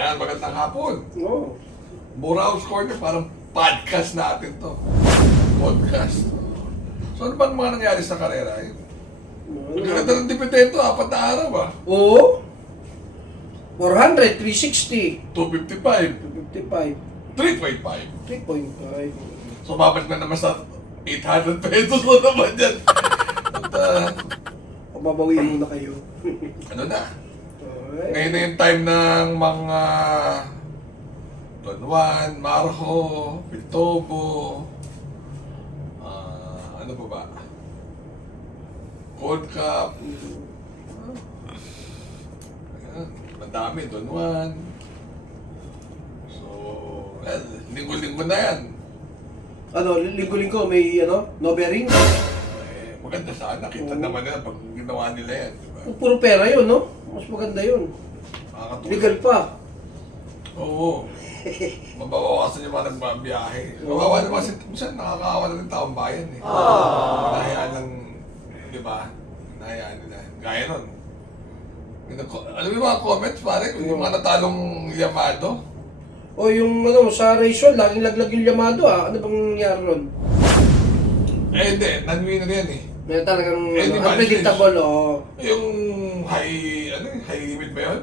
Ayan, magandang hapon. Oo. Buraos Corner, parang podcast natin to. Podcast. So ano bang mga nangyari sa karera? Ang ganda ng dipetento, 4 na araw ah. Oo. 400, 360, 255, 255, 3.5. 3.5. So babalik na naman sa 800 pesos mo naman yan. At Pababawiin muna kayo. ano na? Alright. Ngayon na yung time ng mga Don Juan, Marjo, Piltobo, ano pa ba? Gold Cup. Ayan, madami, Don Juan. So, well, linggo-linggo na yan. Ano, linggo-linggo may no bearing. Maganda sana, kita naman nila pag ginawa nila yan. Diba? Puro pera yun, no? Mas maganda yun. Makakatulong. Legal pa. Oo. Mabawasan yung mga nagbabiyahe. Kawawa naman kasi minsan nakakawa na rin taong bayan eh. Nahayaan lang, di ba? Nahayaan nila. Gaya nun. Alam mo yung mga comments pare, kung yung mga natalong Yamado? O yung sa race laging laglag yung Yamado Ano bang nangyari ron? Hindi. Non-winner yan eh. May talagang Di ba, unpredictable, Yung high limit ba yun?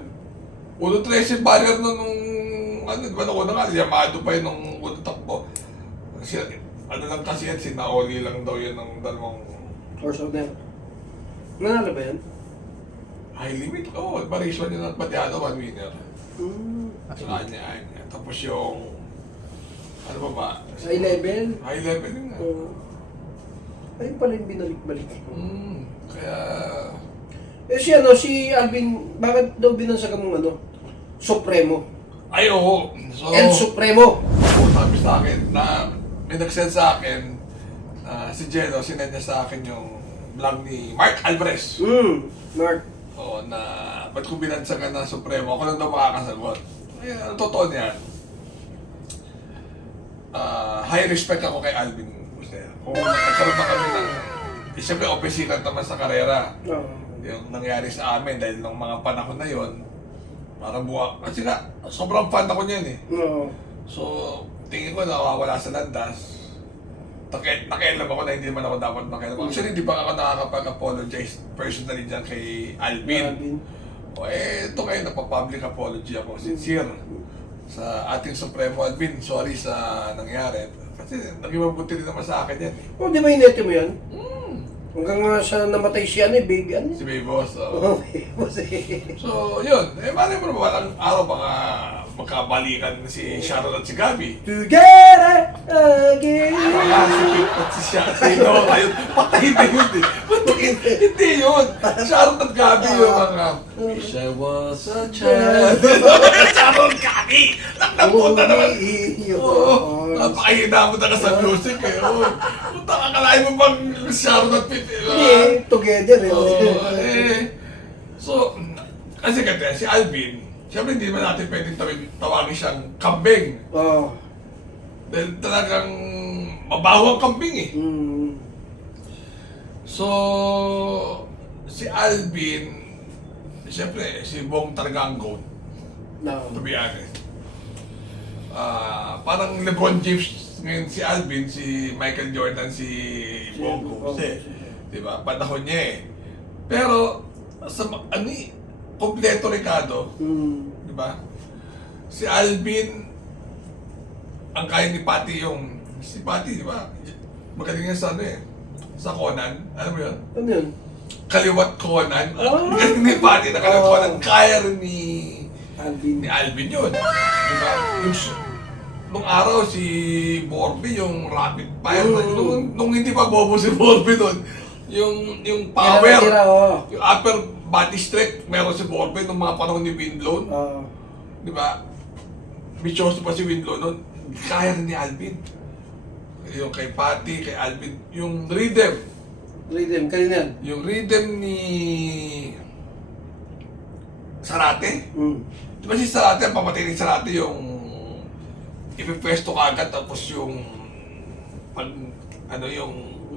1.13 barrier nun nung, di ba nung una nga, Yamado pa yun nung unang takbo. Kasi, lang kasi yan, sinaoli lang daw yan ng dalawang Horse of them. Nanalo ba yan? high limit. Oo, race 1 yun at Patiano, 1 winner. Sa kanya. Tapos yung, ano pa ba? High level? High level yun nga. Ayun pala yung binalik-balik. Kaya, Si Alvin, bakit daw binansagan mong Supremo? ay oo. So, El Supremo! sabi sa akin na may nag-send sa akin si Jeno, sinend niya sa akin yung vlog ni Mark Alvarez. Mark. Oo, na ba't kung binansagan na Supremo, ako lang daw makakasagot. Ay, ang totoo niyan. High respect ako kay Alvin. Kung nagkaroon na kami ng, siyempre opposite naman sa karera. Yung nangyari sa amin dahil ng mga panahon na yon, parang buwak. Kasi nga, sobrang fan ako niyan eh. So, tingin ko nawawala sa landas. Nakialam ako na hindi naman ako dapat makialam. Actually, hindi pa ako nakakapag-apologize personally dyan kay Alvin. Ito ngayon, nagpa-public apology ako. Sincere. Sa ating Supremo Alvin, sorry sa nangyari. Kasi naging mabuti din naman sa akin yan eh. Di ba inete mo yan? Hanggang nga siya namatay siya baby Si Baby Boss. Baby Boss So, yun. Malay mo naman, walang araw baka magkabalikan si Sharon at si Gabi. Together again! Wala si Pete at si Sharon. Ayun, patay na yun eh. Hindi yun. Sharon at Gabi yung mga... Wish I was a child. Sharon at Gabi! Nagnapunta naman. Oo. Napakahina mo na ka sa music eh. Punta ka, kalahin mo bang Sharon at Pete? Together So, kasi si Alvin, siyempre hindi naman natin pwedeng tawagin siyang kambing. Dahil talagang mabawang kambing eh. So, si Alvin, siyempre, si Bong talaga ang GOAT. To be honest. Parang LeBron James ngayon si Alvin, si Michael Jordan, si Bong Jose. Diba? Panahon niya eh. Pero, kompleto Ricardo. Diba? Si Alvin, ang kaya ni Patty si Patty, diba? Magaling yan sa sa Conan. Alam mo yun? Ano yun? Kaliwat Conan. Galing ni Patty na kaliwat Conan. Kaya rin ni Alvin yun. Diba? Nung araw si Borby, yung rapid fire, nung hindi pa bobo si Borby doon, yung power, yung upper body strength, meron si Borby nung mga panahon ni Windlow. Di ba? Bichoso pa si Windlow noon. Kaya rin ni Alvin. Yung kay Patty, kay Alvin, yung rhythm. Kanina yan? Yung rhythm ni Sarate. Di ba si Sarate, ang pamatay ni Sarate yung ipipwesto ka agad tapos yung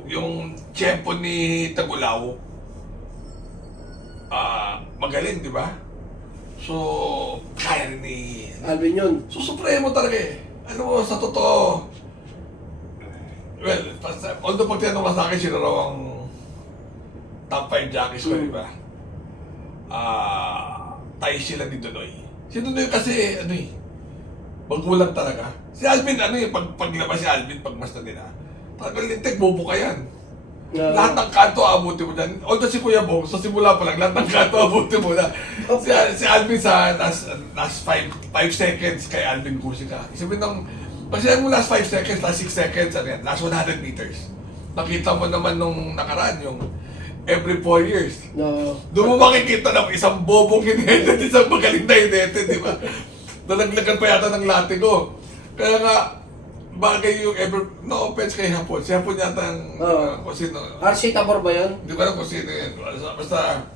yung tiyempo ni Tagulaw, magaling, di ba? So, kaya style ni Alvin yun. So, supremo talaga eh. Ano mo, sa totoo, well, although pag tinanong ka sa akin, sino raw ang top 5 jockeys ko, di ba? Tayo sila ni Donoy. Si Donoy kasi, ano eh, magulang talaga. Si Alvin, ano eh, paglabas si Alvin, pagmasta nila, talagang lintik, bobo ka yan. Lahat ng kanto abuti mo dyan. Although si Kuya Bong, sa simula pa lang, lahat ng kanto abuti mo na. Si Alvin sa last 5 seconds kay Alvin Kusica. Sabi nung, pag sinabi mo last 5 seconds, last 6 seconds, ano yan, last 100 meters. Nakita mo naman nung nakaraan, yung every 4 years. No. Doon mo makikita ng isang bobong hinedit, isang magaling na hinedit, di ba? Nalaglagan pa yata ng latigo. Kaya nga, bagay yung ever, no offense kay Hapon. Si Hapon yata ang, kung sino. RC Tabor ba yun? Hindi ko alam kung sino yun. Basta,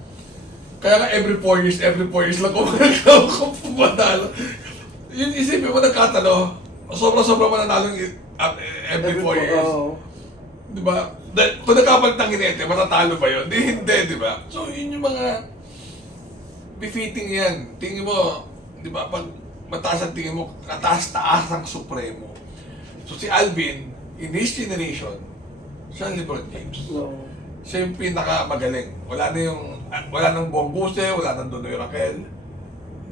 kaya nga every 4 years lang kung pumatalo. Yun isipin mo nagkatalo, sobra-sobra mananalo yung every 4 years. Di ba? Kung nagkapalit ng hinete, matatalo ba yun? Hindi, di ba? So, yun yung mga befitting yan. Tingin mo, di ba, pag mataas ang tingin mo, kataas-taas ang supremo. So, si Alvin, in his generation, siya ang LeBron James. No. Siya yung pinakamagaling. Wala nang Bong Guse, wala nang Donoy Raquel.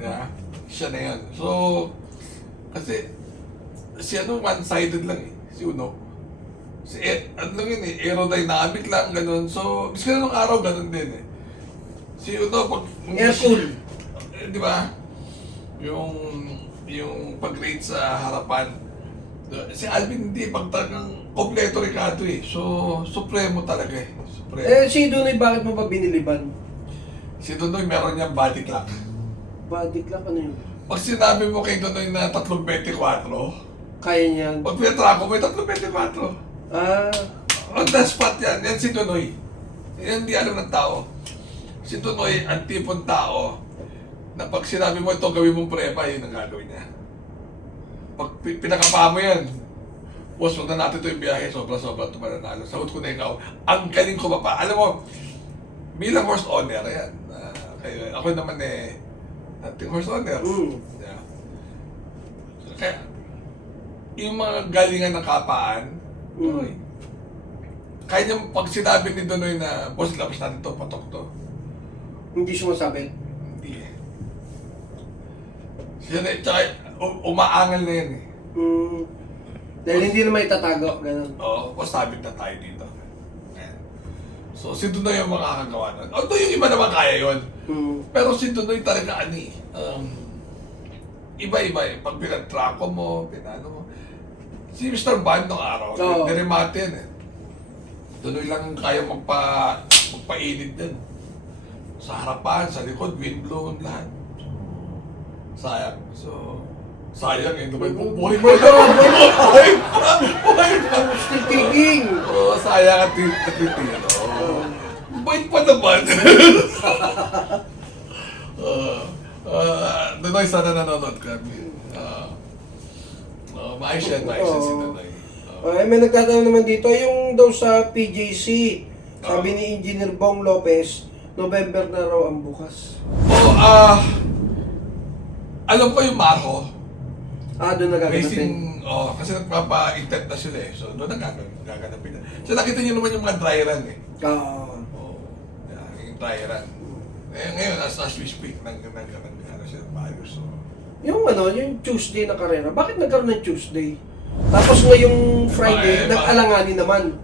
Yeah, siya na yan. So, kasi, si one-sided lang eh, si Uno. Ano lang yun eh, aerodynamic lang, ganun. So, bis ka na nung araw, ganun din eh. Si Uno, pag... Air-cool. Di ba? Yung pag-rate sa harapan, si Alvin hindi, pag talagang kompleto Ricardo eh. So, supremo talaga eh. Supremo. Si Donoy, bakit mo ba biniliban? Si Donoy meron niyang body clock. Body clock, ano yun? Pag sinabi mo kay Donoy na 3.24, Kaya niyan. pag pinatrako mo, 3.24. On the spot yan. Yan si Donoy. Yan hindi alam ng tao. Si Donoy, ang tipong tao na pag sinabi mo ito, gawin mong prepa, yun ang gagawin niya. Pag pinakapa mo yan, boss, huwag na natin ito yung biyahe, sobra-sobra ito mananalo. Sagot ko na ikaw, ang galing ko pa. Alam mo, bilang horse owner, yan. Ako naman eh, nating horse owner. Yeah. Kaya, yung mga galingan ng kapaan, Donoy. Kaya niya, pag sinabi ni Donoy na, boss, labas natin ito, patok to. Hindi sumasabit. Hindi eh. Siya na, tsaka, umaangal na yan eh. Dahil hindi na may tatago, gano'n. Oo, sabit na tayo dito. Ayan. So, si Donoy yung makakagawa nun. Although yung iba naman kaya yun. Pero si Donoy talaga ano eh. Iba-iba eh. Pag pinag-trako mo, pinano mo. Si Mr. Band nung araw, nirimate yan eh. Donoy lang kaya magpainit din. Sa harapan, sa likod, windblown, lahat. Sayang. So, sayang eh. Buhay mo buhay pa. Still kicking. Oo, sayang at titino. Bait pa naman. Donoy, sana nanonood kami. Maayos yan si Donoy. May nagtatanong naman dito, yung daw sa PJC, sabi ni Engineer Bong Lopez, November na raw ang bukas. Alam ko yung Maho. Doon nagaganapin. Racing, kasi nagpapa-intent na sila eh. So, doon nagaganapin na. So, nakita niyo naman yung mga dry run eh. Yung dry run. Ngayon, as we speak, nagkaroon sila maayos. So, yung Tuesday na karera, bakit nagkaroon ng Tuesday? Tapos ngayong Friday, nag-alanganin naman.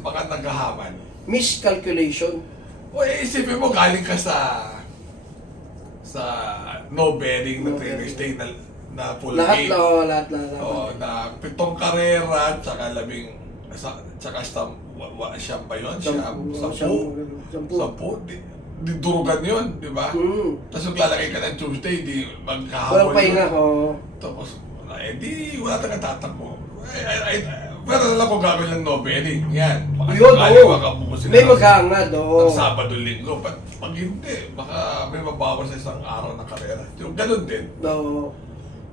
Baka naghahaman. Miscalculation. Isipin mo, galing ka sa no bearing na trainer stay na full Lahat game. Lahat. Na 7 karera, tsaka siyam ba yun? Sampu. Di durugan yun, di ba? Tapos maglalagay ka ng Tuesday, di magkahabol. Walang pahinga ko. Tapos, di wala talaga tatakbo. Pero alam ko gagawin lang no bearing. Yan. Yun, may maghangad, ng Sabado, Linggo. Pag hindi, baka may mabawas sa isang araw na karera. Yung ganun din.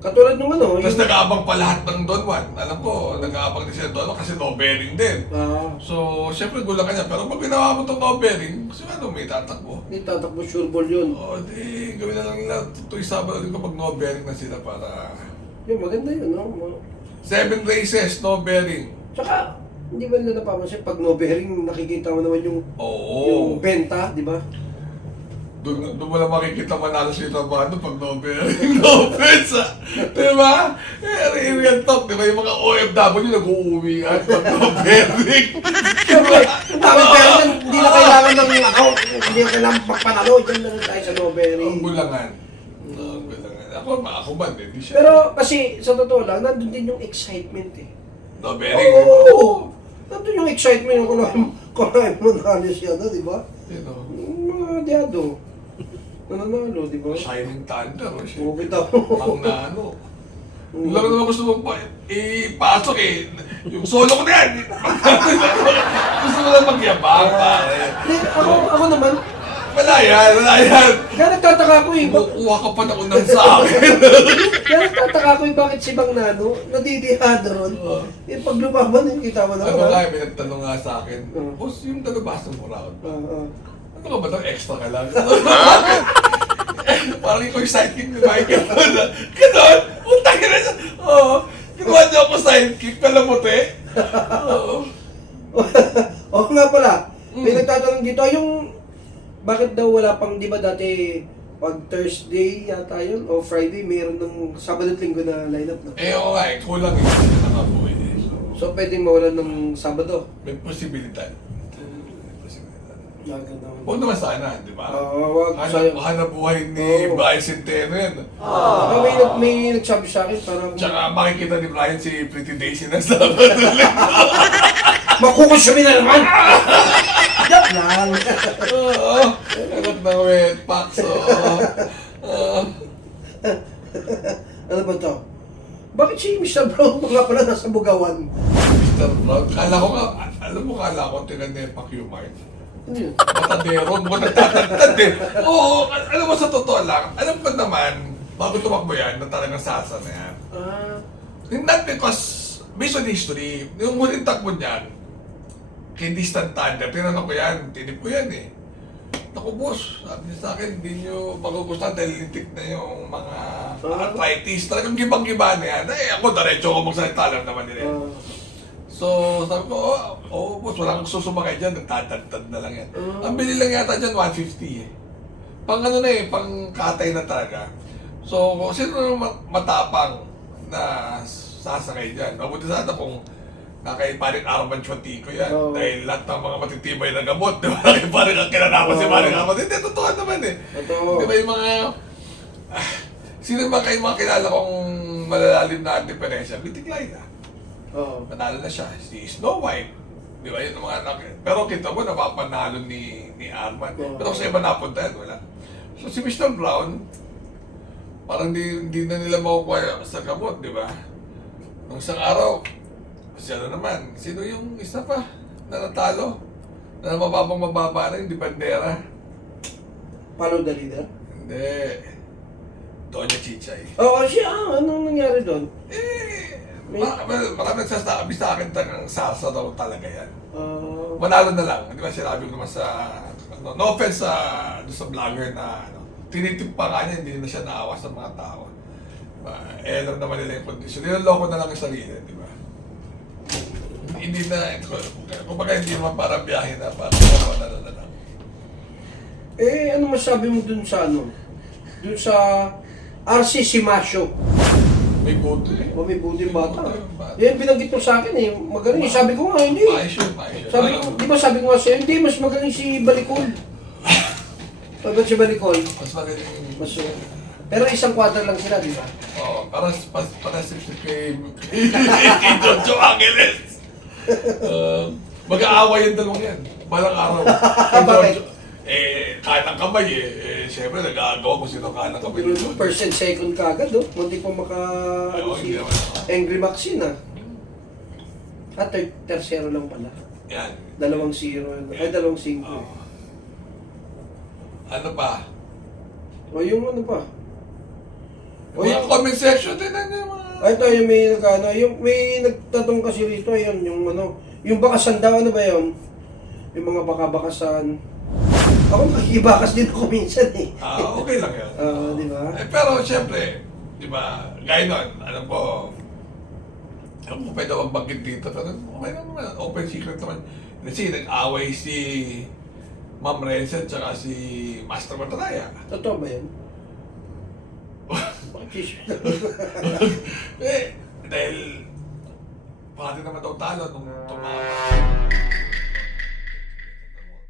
Katulad nung ano, Tapos nag-aabang pa lahat ng Don Juan. Alam ko, nag-aabang din sila Don Juan kasi no bearing din. So, syempre gulang ka niya. Pero pag ginawa mo itong no bearing, kasi ano, may tatakbo. Hindi tatakbo sure ball yun. O, di, gawin na lang nila tuwing Sabado ko pag no bearing na sila para... Yun, maganda yun, no? 7 races, no bearing. Tsaka, hindi ba nila napapansin, pag no bearing, nakikita mo naman yung, Oo. yung benta, di ba? Doon mo lang makikita manalo si Tabano pag no bearing, no offense ah. Diba? Real talk, diba? Yung mga OFW nag-uuwi at pag no bearing. Siyempre, ang dami pera dyan, hindi na kailangan ng account, hindi na kailangan magpanalo, dyan na lang tayo sa no bearing. Ang bulangan. Ang bulangan. Ako ba, hindi siya. Pero kasi, sa totoo lang, nandun din yung excitement eh. No bearing. Oo! Nandun yung excitement yung kunahin mo na siya na, di ba? You know, Mga diado. Nananalo, di ba? Shining Thunder. Oo, kita Ang nano. Yung lang naman gusto mong ipasok eh. Yung solo ko na yan. Gusto mo lang magyabang pare. Hindi, ako naman, Wala yan. kaya nagtataka ko eh. Kukuha ka pa na unang sa akin. Kaya nagtataka ko eh, bakit si Bang Nano, nadidihado ron. Eh, pag lumaban, kita mo na. Ano nga, may nagtanong nga sa akin, Oo. boss, yung nalabas mo round, ano ka ba ito? Extra ka lang? Parang ikaw yung sidekick ni Michael. Ganon! Utang na siya. Oo. Ginawa niyo ako sidekick, palamuti. Oo. Oo nga pala, may nagtatanong dito, yung bakit daw wala pang, di ba dati, pag Thursday yata yun, o Friday, mayroon ng Sabado at Linggo na lineup na. Eh, oo nga eh. Kulang yung nakabuhay eh. So, pwedeng mawalan ng Sabado. May posibilidad. May posibilidad. Gaganda. Huwag naman sana, di ba? Wag sayang. Hanap buhay ni Oo. Brian Centeno yan. May nagsabi sa akin, parang Tsaka makikita ni Brian si Pretty Daisy na Sabado. makukusumi na naman! Joke lang! Oo. Anak ng wet packs. Oo. Ano ba to? Bakit si Mr. Brown mga pala nasa Bugawan? Mr. Brown, kala ko nga, alam mo kala ko, tinan niya yung Pacquiao Mart. Ano yun? Matadero, mo nagtatagtad eh. Oo, alam mo sa totoo lang, alam ko naman, bago tumakbo yan, na talagang sasa na yan. Not because, based on history, yung huling takbo niyan, kay Distant Thunder, tinanong ko yan, tinip ko yan eh. Naku boss, sabi niya sa akin, hindi nyo magugustuhan dahil lintik na yung mga arthritis. Talagang gibang-giba na yan. Eh ako, diretso ko magsalita lang naman nila. So, sabi ko, boss, wala kang susumakay dyan, nagtatagtad na lang yan. Ang bili lang yata dyan, 150 eh. Pang ano na eh, pang katay na talaga. So, sino matapang na sasakay dyan? Mabuti sana kung kay Paring Arman Chotiko yan. Dahil lahat ng mga matitibay na gamot, di ba? Kay Paring ang kinanapan si Paring Arman. Hindi, totoo naman eh. Di ba yung mga... sino ba kayo mga kilala kong malalalim na diferensya? Bitiklay na. Panalo na siya. Si Snow White. Di ba yun ang mga anak? Pero kita mo, napapanalo ni Arman. Pero sa iba napunta yan, wala. So si Mr. Brown, parang hindi na nila makukuha sa gamot, di ba? Nung isang araw, siya na naman. Sino yung isa pa na natalo? Na mababa rin, di bandera. Follow the leader? Hindi. Doña Chichay. Oo, siya. Anong nangyari doon? Marami nagsasabi sa akin talagang salsa daw talaga yan. Manalo na lang. Di ba sinabi ko naman sa... No offense doon sa vlogger na tinitip pa nga niya, hindi na siya naawa sa mga tao. Alam naman nila yung kondisyon. Niloloko na lang yung sarili, di ba? Hindi na, kumbaga hindi naman para biyahe na, para manalo na lang. Eh, ano masabi mo dun sa ano? Dun sa RC Simasio. May buto eh. May buti yung bata. Bata. Yan, binanggit mo sa akin eh. Magaling. Sabi ko nga, hindi. Maayos yun. Sabi ko, di ba sabi ko nga sa'yo, hindi, mas magaling si Balikol. Sabi si Balikol. Mas magaling yung... Mas, pero isang quarter lang sila, di ba? Oo, para si kay Jojo Angeles. Mag-aaway yung dalawang yan. Balang araw. Bakit? Kanang kamay siyempre nag-aagawa kung sino kanang kamay. First and second kagad, oh. Munti pa Hindi naman. Angry Maxine, ah. At tercero lang pala. Yan. 2-0. Ay, 2-5. Ano pa? O yung ano pa? O Mga yung comment section din na yung mga... Ay, ito yung may nagkano, yung may nagtatong kasi rito, yun, yung ano, yung bakasan daw, ano ba yun? Yung mga baka-bakasan. Ako nakikibakas din ako minsan eh. Okay lang yan. Di ba? Pero siyempre, di ba, gaya nun, alam ko pwede magbanggit dito, pero okay naman, open secret naman. Kasi nag-away si Ma'am Rensen tsaka si Master Batalaya. Totoo ba yun? Bakit? Dahil parati naman daw talo nung tumama